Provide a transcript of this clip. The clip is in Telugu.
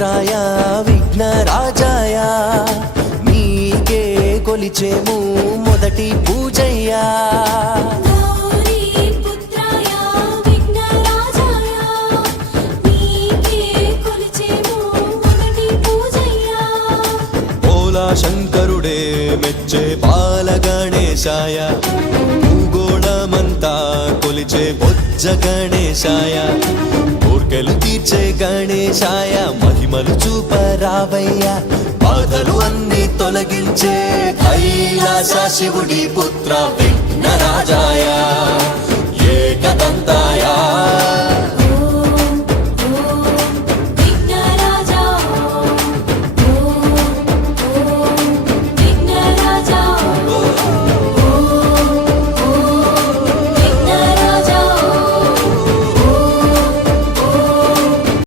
పుత్రాయ విఘ్నరాజాయ నీకే కొలిచేము మొదటి పూజయ్యా. శంకరుడే మెచ్చే బాల గణేశాయ భూగోళమంతా కొలిచే బొజ్జ గణేశాయ కోర్కెలు తీర్చే గణేశాయ మహిమలు చూపరావయ్య బాధలు అన్ని తొలగించే కైలాస శివుడి పుత్ర విఘ్నరాజాయ ఏకదంతాయ